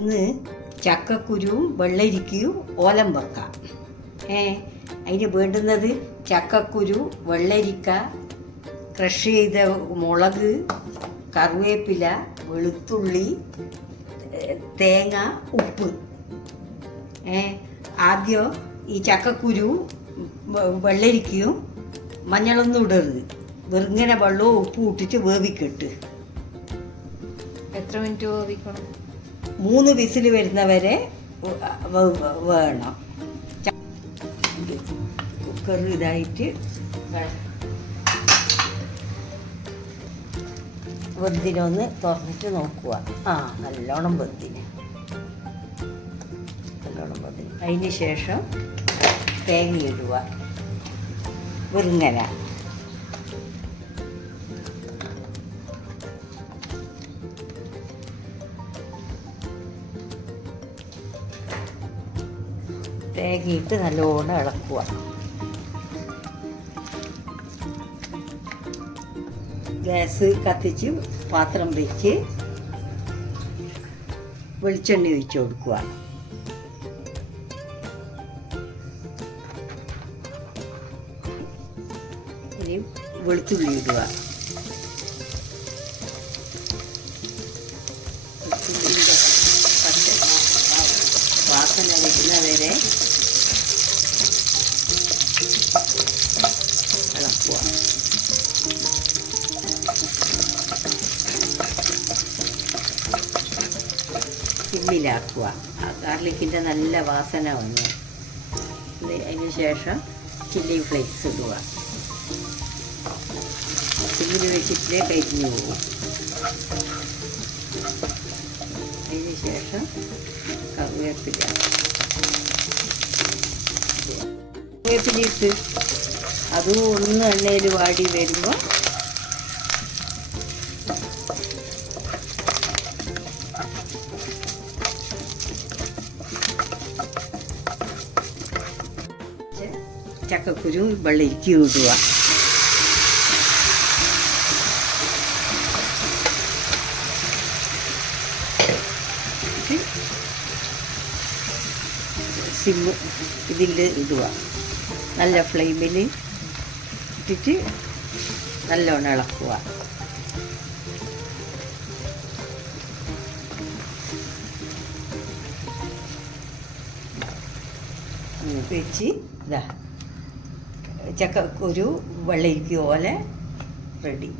ഇന്ന് ചക്കക്കുരുവും വെള്ളരിക്കയും ഓലം വെക്കാം. അതിന് വേണ്ടുന്നത് ചക്കക്കുരു, വെള്ളരിക്ക, ക്രഷ് ചെയ്ത മുളക്, കറിവേപ്പില, വെളുത്തുള്ളി, തേങ്ങ, ഉപ്പ്. ആദ്യം ഈ ചക്കക്കുരുവും വെള്ളരിക്കയും മഞ്ഞളൊന്നും ഇടരുത്, വെറുങ്ങനെ വെള്ളവും ഉപ്പും ഇട്ടിട്ട് വേവിക്കിട്ട്. എത്ര മിനിറ്റ് വേവിക്കണം? 3 വിസിൽ വരുന്നവരെ വേണം. കുക്കർ ഇതായിട്ട് വെന്തിനൊന്ന് തുറന്നിട്ട് നോക്കുക. നല്ലോണം വെന്തിന്. അതിന് ശേഷം തേങ്ങ ഇടുക, വെറുങ്ങന. തേങ്ങയിട്ട് നല്ലോണം ഇളക്കുക. ഗ്യാസ് കത്തിച്ച് പാത്രം വെച്ച് വെളിച്ചെണ്ണ ഒഴിച്ച് കൊടുക്കുക. ഇനി വെളുത്തുള്ളി ഇടുക. വെളുത്തുള്ളിൻ്റെ വാസന വരുന്നവരെ ഇളക്കുക. സിമ്മിലാക്കുക. ഗാർലിക്കിൻ്റെ നല്ല വാസന വന്നു. അതിന് ശേഷം ചില്ലി ഫ്ലേക്സ് ഇടുക. സിമ്മിൽ വെച്ചിട്ടേ കരിഞ്ഞു പോകും. അതിന് ശേഷം കറിവേപ്പില ഇട്ട് അതും ഒന്ന് എണ്ണയിൽ വാടി വരുമ്പോൾ ചക്കക്കുരു വെള്ളരിക്കയും ഇടുക. സിമ്മ് ഇതിൽ ഇടുക. നല്ല ഫ്ലെയിമിൽ ഇട്ടിട്ട് നല്ലോണം ഇളക്കുക. വെച്ച് ഇതാ ചക്കക്കുരു വെള്ളരിക്ക പോലെ റെഡി.